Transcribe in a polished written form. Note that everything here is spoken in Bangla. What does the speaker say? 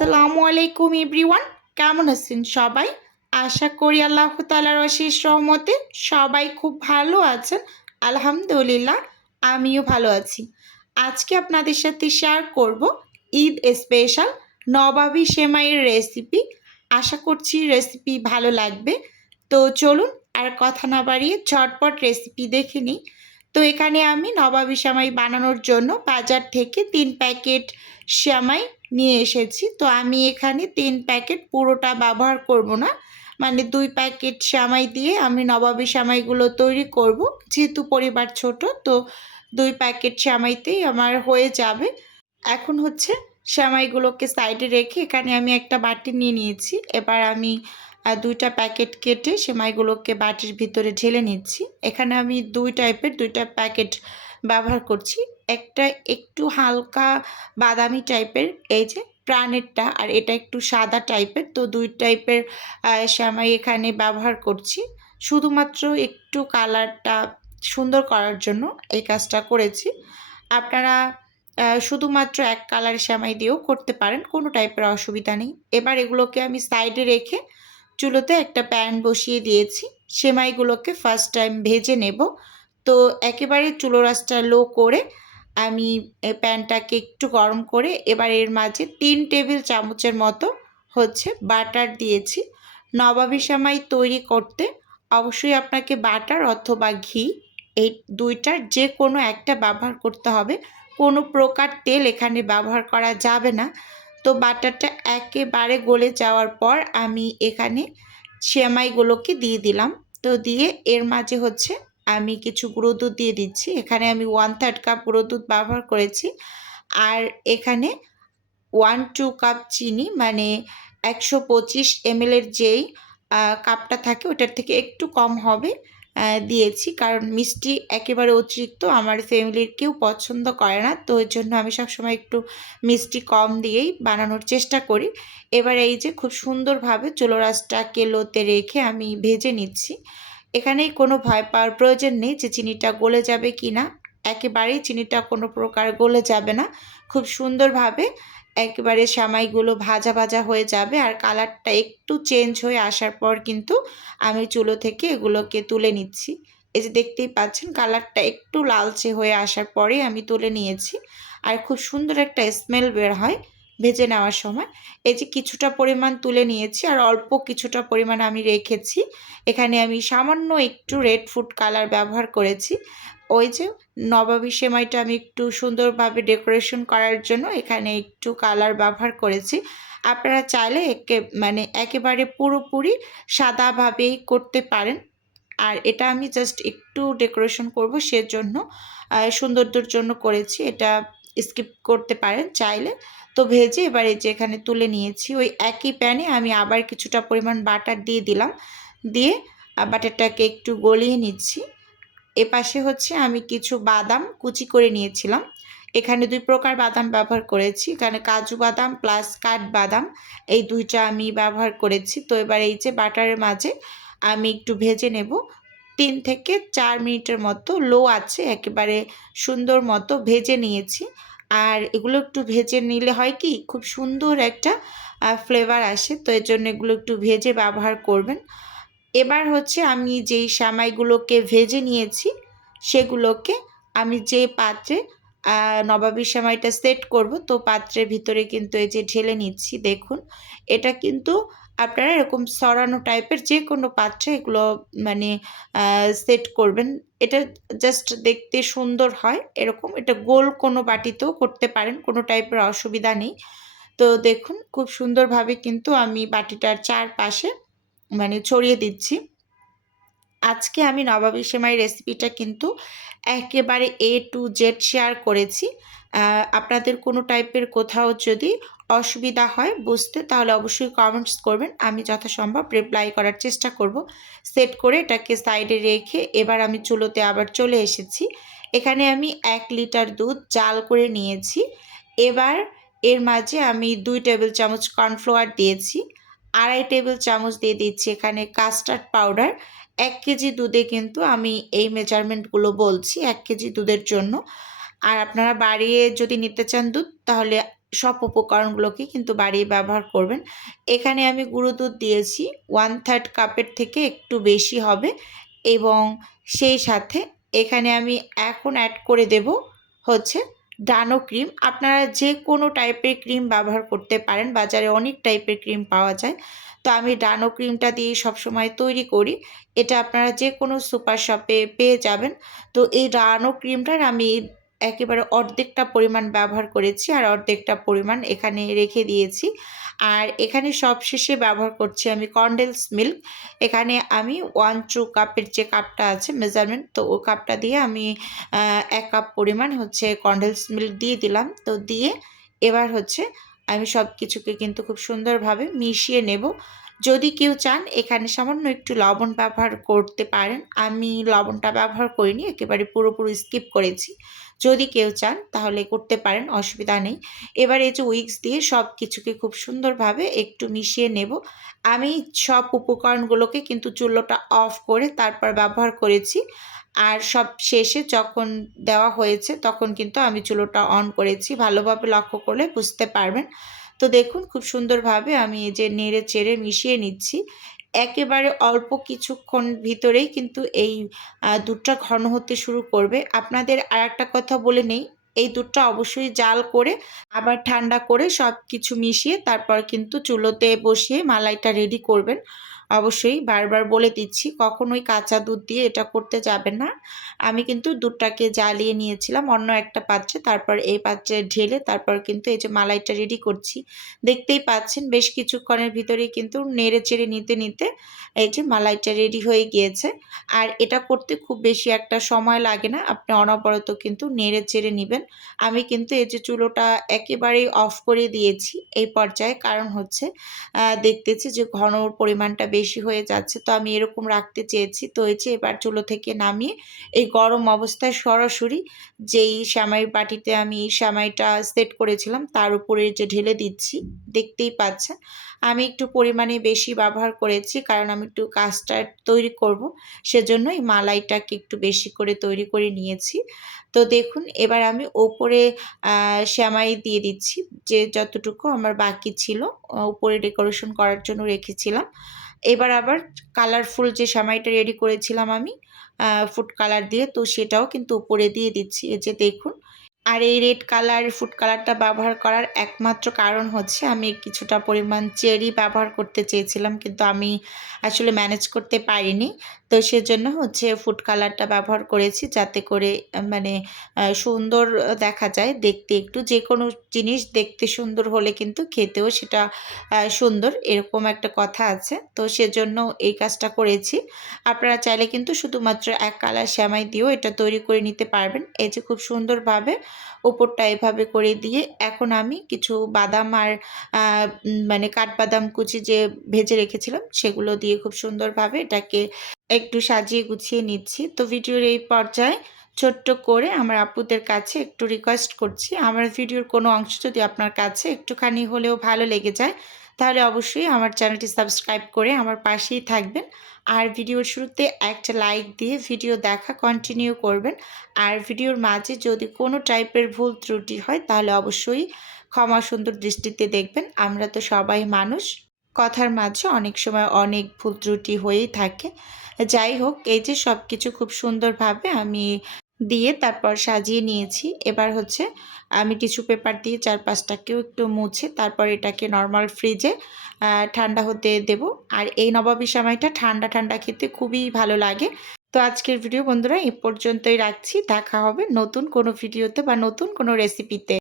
আসসালামু আলাইকুম এভরিওয়ান, কেমন আছেন সবাই? আশা করি আল্লাহ তাআলার অশেষ রহমতে সবাই খুব ভালো আছেন। আলহামদুলিল্লাহ, আমিও ভালো আছি। আজকে আপনাদের সাথে শেয়ার করব ঈদ স্পেশাল নবাবী সেমাইয়ের রেসিপি। আশা করছি রেসিপি ভালো লাগবে। তো চলুন আর কথা না বাড়িয়ে ঝটপট রেসিপি দেখে নিই। তো এখানে আমি নবাবী সেমাই বানানোর জন্য বাজার থেকে 3 প্যাকেট সেমাই নিয়ে এসেছি। তো আমি এখানে 3 প্যাকেট পুরোটা ব্যবহার করব না, মানে 2 প্যাকেট সেমাই দিয়ে আমি নবাবী সেমাইগুলো তৈরি করব। যেহেতু পরিবার ছোট, তো 2 প্যাকেট সেমাইতেই আমার হয়ে যাবে। এখন হচ্ছে সেমাইগুলোকে সাইডে রেখে এখানে আমি একটা বাটি নিয়ে নিয়েছি। এবার আমি 2টা প্যাকেট কেটে সেমাইগুলোকে বাটির ভিতরে ঢেলে নিচ্ছি। এখানে আমি 2টা প্যাকেট ব্যবহার করছি। একটা একটু হালকা বাদামি টাইপের, এই যে প্রাণেরটা, আর এটা একটু সাদা টাইপের। তো 2 টাইপের সেমাই এখানে ব্যবহার করছি। শুধুমাত্র একটু কালারটা সুন্দর করার জন্য এই কাজটা করেছি। আপনারা শুধুমাত্র এক কালারের সেমাই দিয়েও করতে পারেন, কোনো টাইপের অসুবিধা নেই। এবার এগুলোকে আমি সাইডে রেখে চুলোতে একটা প্যান বসিয়ে দিয়েছি। সেমাইগুলোকে ফার্স্ট টাইম ভেজে নেব। তো একেবারে চুলোর আঁচটা লো করে আমি প্যানটাকে একটু গরম করে এবার এর মাঝে 3 টেবিল চামচের মতো হচ্ছে বাটার দিয়েছি। নবাবী সেমাই তৈরি করতে অবশ্যই আপনাকে বাটার অথবা ঘি, এই দুইটার যে কোনো একটা ব্যবহার করতে হবে। কোনো প্রকার তেল এখানে ব্যবহার করা যাবে না। তো বাটারটা একেবারে গলে যাওয়ার পর আমি এখানে সেমাইগুলোকে দিয়ে দিলাম। তো দিয়ে এর মাঝে হচ্ছে আমি কিছু গুঁড়ো দুধ দিয়ে দিচ্ছি। এখানে আমি 1/3 কাপ গুঁড়ো দুধ ব্যবহার করেছি। আর এখানে 1-2 কাপ চিনি, মানে 125 ml এর যেই কাপটা থাকে ওটার থেকে একটু কম হবে দিয়েছি। কারণ মিষ্টি একেবারে অতিরিক্ত আমার ফ্যামিলির কেউ পছন্দ করে না। তো এর জন্য আমি সবসময় একটু মিষ্টি কম দিয়েই বানানোর চেষ্টা করি। এবার এই যে খুব সুন্দরভাবে চুলোর আঁচটাকে লোতে রেখে আমি ভেজে নিচ্ছি। এখানে কোনো ভয় পাওয়ার প্রয়োজন নেই যে চিনিটা গলে যাবে কি না। একেবারেই চিনিটা কোনো প্রকার গলে যাবে না। খুব সুন্দরভাবে একেবারে সেমাইগুলো ভাজা ভাজা হয়ে যাবে। আর কালারটা একটু চেঞ্জ হয়ে আসার পর কিন্তু আমি চুলো থেকে এগুলোকে তুলে নিচ্ছি। এই যে দেখতেই পাচ্ছেন কালারটা একটু লালচে হয়ে আসার পরে আমি তুলে নিয়েছি। আর খুব সুন্দর একটা স্মেল বের হয় ভেজে নেওয়ার সময়। এই যে কিছুটা পরিমাণ তুলে নিয়েছি আর অল্প কিছুটা পরিমাণ আমি রেখেছি। এখানে আমি সামান্য একটু রেড ফুড কালার ব্যবহার করেছি। ওই যে নবাবী সেমাইটা আমি একটু সুন্দরভাবে ডেকোরেশন করার জন্য এখানে একটু কালার ব্যবহার করেছি। আপনারা চাইলে একেবারে পুরোপুরি সাদাভাবেই করতে পারেন। আর এটা আমি জাস্ট একটু ডেকোরেশন করব, সেজন্য সৌন্দর্যের জন্য করেছি। এটা স্কিপ করতে পারেন চাইলে। তো ভেজে এবারে যে এখানে তুলে নিয়েছি, ওই একই প্যানে আমি আবার কিছুটা পরিমাণ বাটার দিয়ে দিলাম। দিয়ে বাটারটাকে একটু গলিয়ে নিচ্ছি। এপাশে হচ্ছে আমি কিছু বাদাম কুচি করে নিয়েছিলাম। এখানে 2 প্রকার বাদাম ব্যবহার করেছি। এখানে কাজু বাদাম প্লাস কাঠবাদাম, এই 2টা আমি ব্যবহার করেছি। তো এবার এই যে বাটারের মাঝে আমি একটু ভেজে নেব। 3 থেকে 4 মিনিটের মতো লো আছে একেবারে সুন্দর মতো ভেজে নিয়েছি। আর এগুলো একটু ভেজে নিলে হয় কি, খুব সুন্দর একটা ফ্লেভার আসে। তো এর জন্য এগুলো একটু ভেজে ব্যবহার করবেন। এবার হচ্ছে আমি যেই সেমাইগুলোকে ভেজে নিয়েছি সেগুলোকে আমি যে পাত্রে নবাবী সেমাইটা সেট করব, তো পাত্রের ভিতরে কিন্তু এই যে ঢেলে নিচ্ছি। দেখুন, এটা কিন্তু আপনারা এরকম সরানো টাইপের যে কোনো পাত্রে এগুলো মানে সেট করবেন। এটা জাস্ট দেখতে সুন্দর হয় এরকম। এটা গোল কোনো বাটিতেও করতে পারেন, কোনো টাইপের অসুবিধা নেই। তো দেখুন খুব সুন্দরভাবে কিন্তু আমি বাটিটার চারপাশে ছড়িয়ে দিচ্ছি। আজকে আমি নবাবী সেমাই রেসিপিটা কিন্তু একেবারে A to Z শেয়ার করেছি। আপনাদের কোনো টাইপের কোথাও যদি অসুবিধা হয় বুঝতে, তাহলে অবশ্যই কমেন্টস করবেন। আমি যথাসম্ভব রিপ্লাই করার চেষ্টা করব। সেট করে এটাকে সাইডে রেখে এবার আমি চুলোতে আবার চলে এসেছি। এখানে আমি 1 লিটার দুধ জাল করে নিয়েছি। এবার এর মাঝে আমি 2 টেবিল চামচ কর্নফ্লাওয়ার দিয়েছি। 2.5 টেবিল চামচ দিয়ে দিচ্ছি এখানে কাস্টার্ড পাউডার। 1 কেজি দুধে কিন্তু আমি এই মেজারমেন্টগুলো বলছি 1 কেজি দুধের জন্য। আর আপনারা বাড়িয়ে যদি নিতে চান দুধ, তাহলে সব উপকরণগুলোকে কিন্তু বাড়িয়ে ব্যবহার করবেন। এখানে আমি গুঁড়ো দুধ দিয়েছি 1/3 কাপের থেকে একটু বেশি হবে এবং সেই সাথে এখানে আমি এখন অ্যাড করে দেব হচ্ছে ডানো ক্রিম। আপনারা যে কোনো টাইপের ক্রিম ব্যবহার করতে পারেন, বাজারে অনেক টাইপের ক্রিম পাওয়া যায়। তো আমি ডানো ক্রিমটা দিয়ে সবসময় তৈরি করি। এটা আপনারা যে কোনো সুপার শপে পেয়ে যাবেন। তো এই ডানো ক্রিমটার আমি একেবারে অর্ধেকটা পরিমাণ ব্যবহার করেছি আর অর্ধেকটা পরিমাণ এখানে রেখে দিয়েছি। আর এখানে সবশেষে ব্যবহার করছি আমি কনডেন্স মিল্ক। এখানে আমি 1/2 কাপের যে কাপটা আছে মেজারমেন্ট, তো ওই কাপটা দিয়ে আমি 1 কাপ পরিমাণ হচ্ছে কনডেন্স মিল্ক দিয়ে দিলাম। তো দিয়ে এবার হচ্ছে আমি সব কিছুকে কিন্তু খুব সুন্দরভাবে মিশিয়ে নেব। যদি কেউ চান এখানে সামান্য একটু লবণ ব্যবহার করতে পারেন। আমি লবণটা ব্যবহার করিনি, একেবারে পুরোপুরি স্কিপ করেছি। যদি কেউ চান তাহলে করতে পারেন, অসুবিধা নেই। এবার এই যে উইক্স দিয়ে সব কিছুকে খুব সুন্দরভাবে একটু মিশিয়ে নেব। আমি সব উপকরণগুলোকে কিন্তু চুলোটা অফ করে তারপর ব্যবহার করেছি। আর সব শেষে যখন দেওয়া হয়েছে তখন কিন্তু আমি চুলোটা অন করেছি। ভালোভাবে লক্ষ্য করলে বুঝতে পারবেন। তো দেখুন খুব সুন্দরভাবে আমি এই যে নেড়ে চেড়ে মিশিয়ে নিচ্ছি। একেবারে অল্প কিছুক্ষণ ভিতরেই কিন্তু এই দুধটা ঘন হতে শুরু করবে। আপনাদের আরেকটা কথা বলে নেই, এই দুধটা অবশ্যই জাল করে আবার ঠান্ডা করে সব কিছু মিশিয়ে তারপর কিন্তু চুলোতে বসিয়ে মালাইটা রেডি করবেন। অবশ্যই বারবার বলে দিচ্ছি, কখনোই কাঁচা দুধ দিয়ে এটা করতে যাবেন না। আমি কিন্তু দুধটাকে জ্বালিয়ে নিয়েছিলাম অন্য একটা পাত্রে, তারপর এই পাত্রে ঢেলে তারপর কিন্তু এই যে মালাইটা রেডি করছি। দেখতেই পাচ্ছেন বেশ কিছুক্ষণের ভিতরেই কিন্তু নেড়ে চেড়ে নিতে নিতে এই যে মালাইটা রেডি হয়ে গিয়েছে। আর এটা করতে খুব বেশি একটা সময় লাগে না, আপনি অনবরত কিন্তু নেড়ে চেড়ে নেবেন। আমি কিন্তু এই যে চুলোটা একেবারেই অফ করে দিয়েছি এই পর্যায়ে, কারণ হচ্ছে দেখতেছি যে ঘনর পরিমাণটা বেশি হয়ে যাচ্ছে, তো আমি এরকম রাখতে চেয়েছি। তো এই যে এবার চুলো থেকে নামিয়ে এই গরম অবস্থায় সরাসরি যেই সেমাইয়ের বাটিতে আমি সেমাইটা সেট করেছিলাম তার উপরে যে ঢেলে দিচ্ছি। দেখতেই পাচ্ছেন আমি একটু পরিমাণে বেশি ব্যবহার করেছি, কারণ আমি একটু কাস্টার্ড তৈরি করব, সেজন্য এই মালাইটাকে একটু বেশি করে তৈরি করে নিয়েছি। তো দেখুন এবার আমি ওপরে সেমাই দিয়ে দিচ্ছি, যে যতটুকু আমার বাকি ছিল উপরে ডেকোরেশন করার জন্য রেখেছিলাম। এবার আবার কালারফুল যে সেমাইটা রেডি করেছিলাম আমি ফুড কালার দিয়ে, তো সেটাও কিন্তু উপরে দিয়ে দিচ্ছি। এই যে দেখুন। আর এই রেড কালার ফুড কালারটা ব্যবহার করার একমাত্র কারণ হচ্ছে আমি কিছুটা পরিমাণ চেরি ব্যবহার করতে চেয়েছিলাম, কিন্তু আমি আসলে ম্যানেজ করতে পারিনি। তো সেজন্য হচ্ছে ফুড কালারটা ব্যবহার করেছি, যাতে করে মানে সুন্দর দেখা যায় দেখতে। একটু যে কোনো জিনিস দেখতে সুন্দর হলে কিন্তু খেতেও সেটা সুন্দর, এরকম একটা কথা আছে। তো সেজন্য এই কাজটা করেছি। আপনারা চাইলে কিন্তু শুধুমাত্র এক কালার সেমাই দিয়েও এটা তৈরি করে নিতে পারবেন। এই যে খুব সুন্দরভাবে উপরটা এভাবে করে দিয়ে এখন আমি কিছু বাদাম আর মানে কাঠবাদাম কুচি যে ভেজে রেখেছিলাম সেগুলো দিয়ে খুব সুন্দরভাবে এটাকে একটু সাজিয়ে গুছিয়ে নিচ্ছি। তো ভিডিওর এই পর্যায়ে ছোট্ট করে আমার আপুদের কাছে একটু রিকোয়েস্ট করছি, আমার ভিডিওর কোনো অংশ যদি আপনার কাছে একটুখানি হলেও ভালো লেগে যায় তাহলে অবশ্যই আমার চ্যানেলটি সাবস্ক্রাইব করে আমার পাশেই থাকবেন। আর ভিডিওর শুরুতে একটা লাইক দিয়ে ভিডিও দেখা কন্টিনিউ করবেন। আর ভিডিওর মাঝে যদি কোনো টাইপের ভুল ত্রুটি হয় তাহলে অবশ্যই ক্ষমা সুন্দর দৃষ্টিতে দেখবেন। আমরা তো সবাই মানুষ, কথার মাঝে অনেক সময় অনেক ভুল ত্রুটি হয়েই থাকে। যাই হোক, এই যে সব কিছু খুব সুন্দরভাবে আমি দিয়ে তারপর সাজিয়ে নিয়েছি। এবার হচ্ছে আমি টিস্যু পেপার দিয়ে চারপাশটাকেও একটু মুছে তারপর এটাকে নর্মাল ফ্রিজে ঠান্ডা হতে দেব। আর এই নবাবী সেমাইটা ঠান্ডা ঠান্ডা খেতে খুবই ভালো লাগে। তো আজকের ভিডিও বন্ধুরা এই পর্যন্তই রাখছি। দেখা হবে নতুন কোনো ভিডিওতে বা নতুন কোনো রেসিপিতে।